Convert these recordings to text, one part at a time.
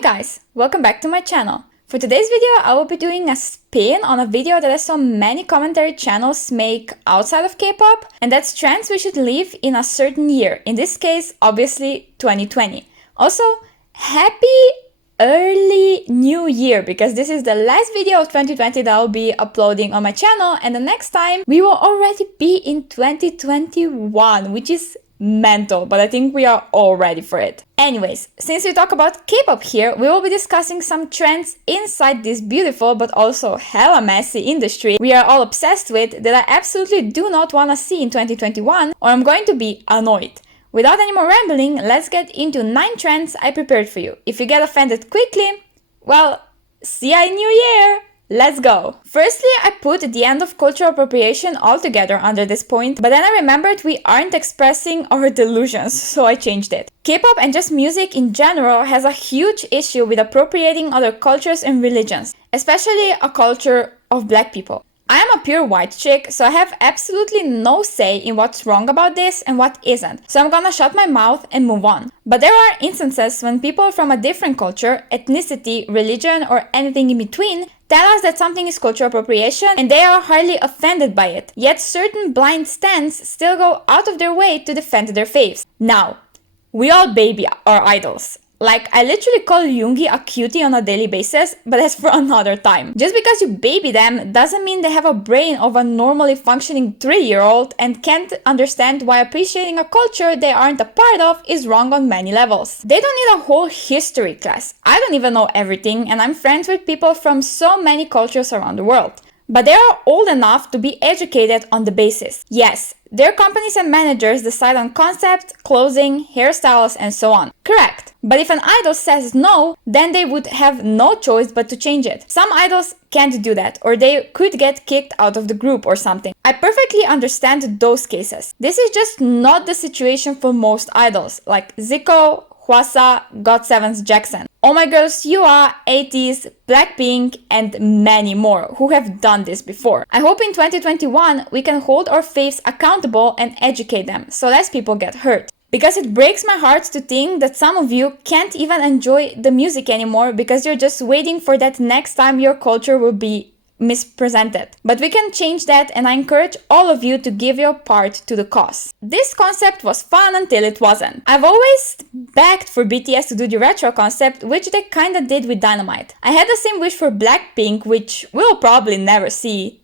Hey guys, welcome back to my channel. For today's video, I will be doing a spin on a video that I saw many commentary channels make outside of K-pop, and that's trends we should leave in a certain year. In this case, obviously 2020. Also, happy early new year, because this is the last video of 2020 that I'll be uploading on my channel, and the next time we will already be in 2021, which is mental, but I think we are all ready for it. Anyways, since we talk about K-pop here, we will be discussing some trends inside this beautiful but also hella messy industry we are all obsessed with that I absolutely do not want to see in 2021, or I'm going to be annoyed. Without any more rambling, let's get into 9 trends I prepared for you. If you get offended quickly, well, see ya in New Year! Let's go! Firstly, I put the end of cultural appropriation altogether under this point, but then I remembered we aren't expressing our delusions, so I changed it. K-pop and just music in general has a huge issue with appropriating other cultures and religions, especially a culture of black people. I am a pure white chick, so I have absolutely no say in what's wrong about this and what isn't, so I'm gonna shut my mouth and move on. But there are instances when people from a different culture, ethnicity, religion, or anything in between tell us that something is cultural appropriation and they are hardly offended by it, yet certain blind stands still go out of their way to defend their faves. Now, we all baby our idols. Like, I literally call Yoongi a cutie on a daily basis, but that's for another time. Just because you baby them doesn't mean they have a brain of a normally functioning 3-year-old and can't understand why appreciating a culture they aren't a part of is wrong on many levels. They don't need a whole history class. I don't even know everything, and I'm friends with people from so many cultures around the world. But they are old enough to be educated on the basis. Yes, their companies and managers decide on concept, clothing, hairstyles, and so on. Correct. But if an idol says no, then they would have no choice but to change it. Some idols can't do that, or they could get kicked out of the group or something. I perfectly understand those cases. This is just not the situation for most idols, like Zico, Hwasa, GOT7's Jackson. Oh My Girl's Yua, 80s, Blackpink, and many more who have done this before. I hope in 2021 we can hold our faves accountable and educate them, so less people get hurt. Because it breaks my heart to think that some of you can't even enjoy the music anymore because you're just waiting for that next time your culture will be mispresented. But we can change that, and I encourage all of you to give your part to the cause. This concept was fun until it wasn't. I've always begged for BTS to do the retro concept, which they kinda did with Dynamite. I had the same wish for Blackpink, which we'll probably never see.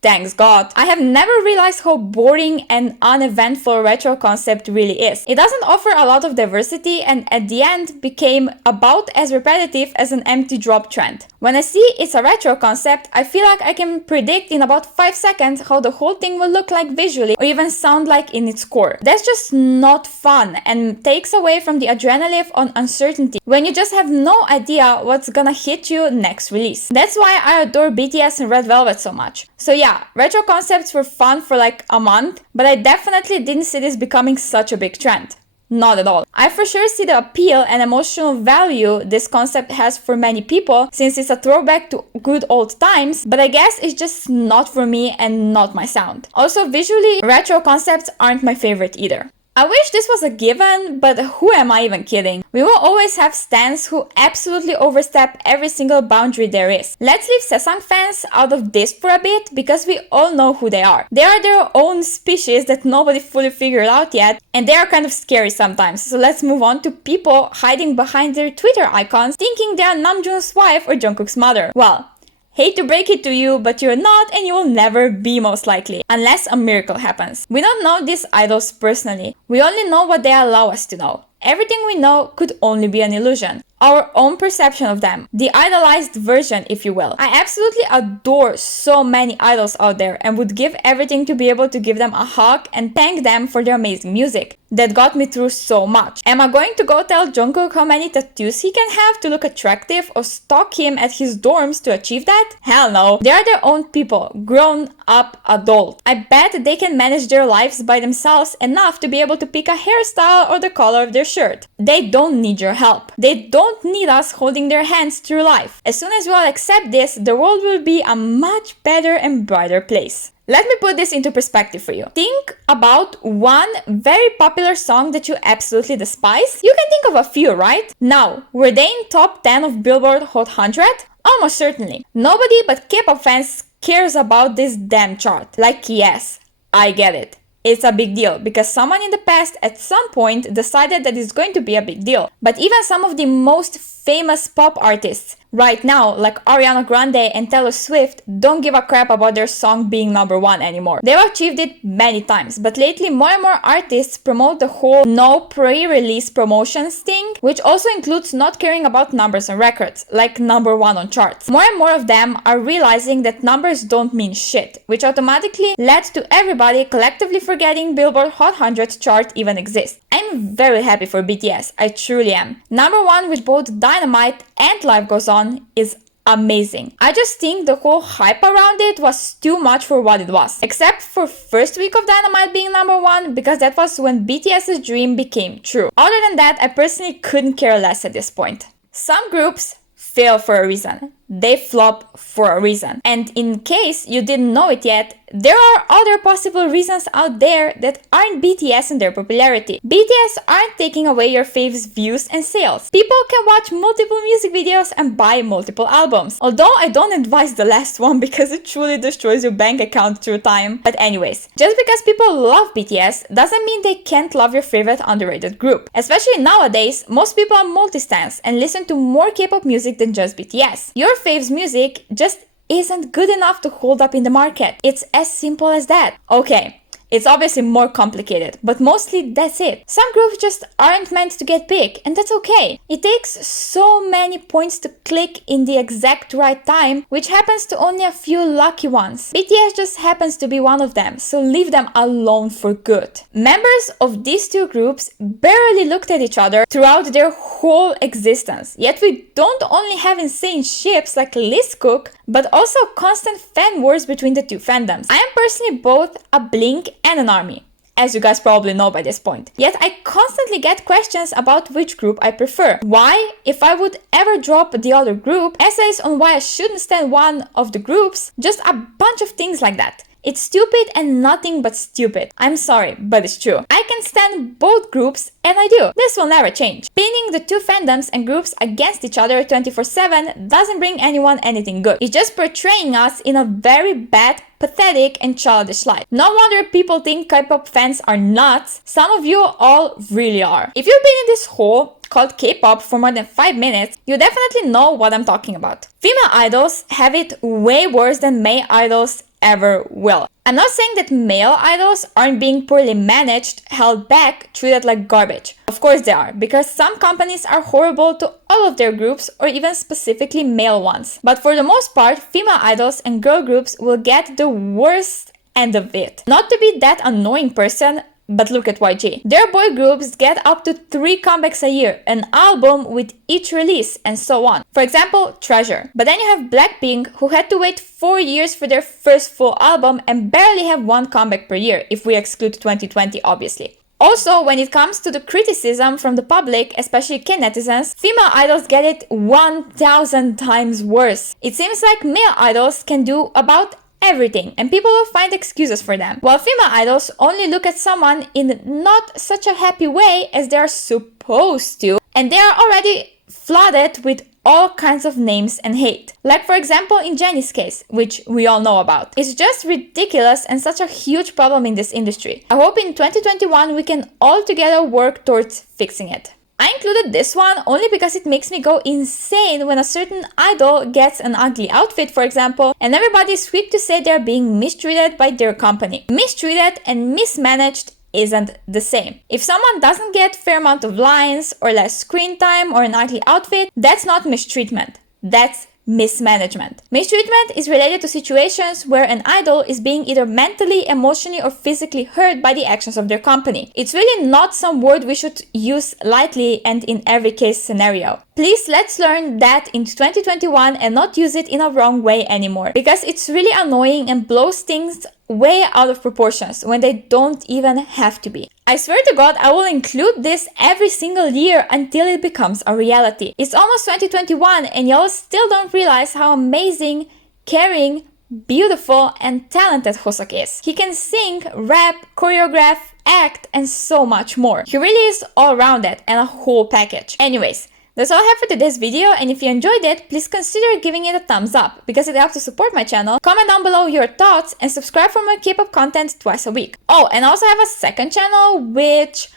Thanks God. I have never realized how boring and uneventful retro concept really is. It doesn't offer a lot of diversity, and at the end became about as repetitive as an empty drop trend. When I see it's a retro concept, I feel like I can predict in about 5 seconds how the whole thing will look like visually or even sound like in its core. That's just not fun and takes away from the adrenaline on uncertainty when you just have no idea what's gonna hit you next release. That's why I adore BTS and Red Velvet so much. So yeah, retro concepts were fun for like a month, but I definitely didn't see this becoming such a big trend. Not at all. I for sure see the appeal and emotional value this concept has for many people since it's a throwback to good old times, but I guess it's just not for me and not my sound. Also, visually, retro concepts aren't my favorite either. I wish this was a given, but who am I even kidding? We will always have stans who absolutely overstep every single boundary there is. Let's leave Sesang fans out of this for a bit, because we all know who they are. They are their own species that nobody fully figured out yet, and they are kind of scary sometimes. So let's move on to people hiding behind their Twitter icons, thinking they are Namjoon's wife or Jungkook's mother. Well, hate to break it to you, but you're not, and you will never be, most likely, unless a miracle happens. We don't know these idols personally. We only know what they allow us to know. Everything we know could only be an illusion. Our own perception of them. The idolized version, if you will. I absolutely adore so many idols out there and would give everything to be able to give them a hug and thank them for their amazing music. That got me through so much. Am I going to go tell Jungkook how many tattoos he can have to look attractive or stalk him at his dorms to achieve that? Hell no. They are their own people, grown up adult. I bet they can manage their lives by themselves enough to be able to pick a hairstyle or the color of their shirt. They don't need your help. They don't don't need us holding their hands through life. As soon as we all accept this, the world will be a much better and brighter place. Let me put this into perspective for you. Think about one very popular song that you absolutely despise. You can think of a few, right? Now, were they in top 10 of Billboard Hot 100? Almost certainly. Nobody but K-pop fans cares about this damn chart. Like, yes, I get it. It's a big deal because someone in the past at some point decided that it's going to be a big deal. But even some of the most famous pop artists right now, like Ariana Grande and Taylor Swift, don't give a crap about their song being number one anymore. They've achieved it many times, but lately more and more artists promote the whole no pre-release promotions thing, which also includes not caring about numbers and records, like number one on charts. More and more of them are realizing that numbers don't mean shit, which automatically led to everybody collectively forgetting Billboard Hot 100 chart even exists. I'm very happy for BTS, I truly am. Number one with both Dynamite and Life Goes On is amazing. I just think the whole hype around it was too much for what it was. Except for first week of Dynamite being number one, because that was when BTS's dream became true. Other than that, I personally couldn't care less at this point. Some groups fail for a reason. They flop for a reason. And in case you didn't know it yet, there are other possible reasons out there that aren't BTS and their popularity. BTS aren't taking away your fave's views and sales. People can watch multiple music videos and buy multiple albums. Although I don't advise the last one because it truly destroys your bank account through time. But anyways, just because people love BTS doesn't mean they can't love your favorite underrated group. Especially nowadays, most people are multi-stans and listen to more K-pop music than just BTS. Your fave's music just isn't good enough to hold up in the market. It's as simple as that. Okay, it's obviously more complicated, but mostly that's it. Some groups just aren't meant to get big, and that's okay. It takes so many points to click in the exact right time, which happens to only a few lucky ones. BTS just happens to be one of them, so leave them alone for good. Members of these two groups barely looked at each other throughout their whole existence, yet we don't only have insane ships like Liz Cook, but also constant fan wars between the two fandoms. I am personally both a Blink and an ARMY, as you guys probably know by this point. Yet I constantly get questions about which group I prefer. Why, if I would ever drop the other group, essays on why I shouldn't stand one of the groups, just a bunch of things like that. It's stupid and nothing but stupid. I'm sorry, but it's true. I can stand both groups, and I do. This will never change. Pinning the two fandoms and groups against each other 24/7 doesn't bring anyone anything good. It's just portraying us in a very bad, pathetic, and childish light. No wonder people think K-pop fans are nuts. Some of you all really are. If you've been in this hole called K-pop for more than 5 minutes, you definitely know what I'm talking about. Female idols have it way worse than male idols ever will. I'm not saying that male idols aren't being poorly managed, held back, treated like garbage. Of course they are, because some companies are horrible to all of their groups or even specifically male ones. But for the most part, female idols and girl groups will get the worst end of it. Not to be that annoying person, but look at YG. Their boy groups get up to 3 comebacks a year, an album with each release, and so on. For example, Treasure. But then you have Blackpink, who had to wait 4 years for their first full album and barely have 1 comeback per year, if we exclude 2020 obviously. Also, when it comes to the criticism from the public, especially K-netizens, female idols get it 1,000 times worse. It seems like male idols can do about everything, and people will find excuses for them, while female idols only look at someone in not such a happy way as they are supposed to, and they are already flooded with all kinds of names and hate. Like for example in Jennie's case, which we all know about. It's just ridiculous and such a huge problem in this industry. I hope in 2021 we can all together work towards fixing it. I included this one only because it makes me go insane when a certain idol gets an ugly outfit, for example, and everybody is quick to say they're being mistreated by their company. Mistreated and mismanaged isn't the same. If someone doesn't get fair amount of lines or less screen time or an ugly outfit, that's not mistreatment. That's mismanagement. Mistreatment is related to situations where an idol is being either mentally, emotionally, or physically hurt by the actions of their company. It's really not some word we should use lightly and in every case scenario. Please, let's learn that in 2021 and not use it in a wrong way anymore, because it's really annoying and blows things way out of proportions when they don't even have to be. I swear to God, I will include this every single year until it becomes a reality. It's almost 2021 and y'all still don't realize how amazing, caring, beautiful and talented Hoseok is. He can sing, rap, choreograph, act, and so much more. He really is all rounded and a whole package. Anyways, that's all I have for today's video, and if you enjoyed it, please consider giving it a thumbs up because it helps to support my channel. Comment down below your thoughts and subscribe for more K-pop content twice a week. Oh, and I also have a second channel which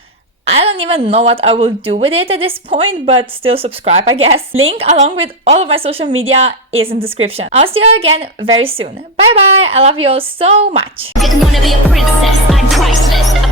I don't even know what I will do with it at this point, but still subscribe, I guess. Link along with all of my social media is in the description. I'll see you again very soon. Bye bye, I love you all so much. Didn't wanna be a princess, I'm priceless.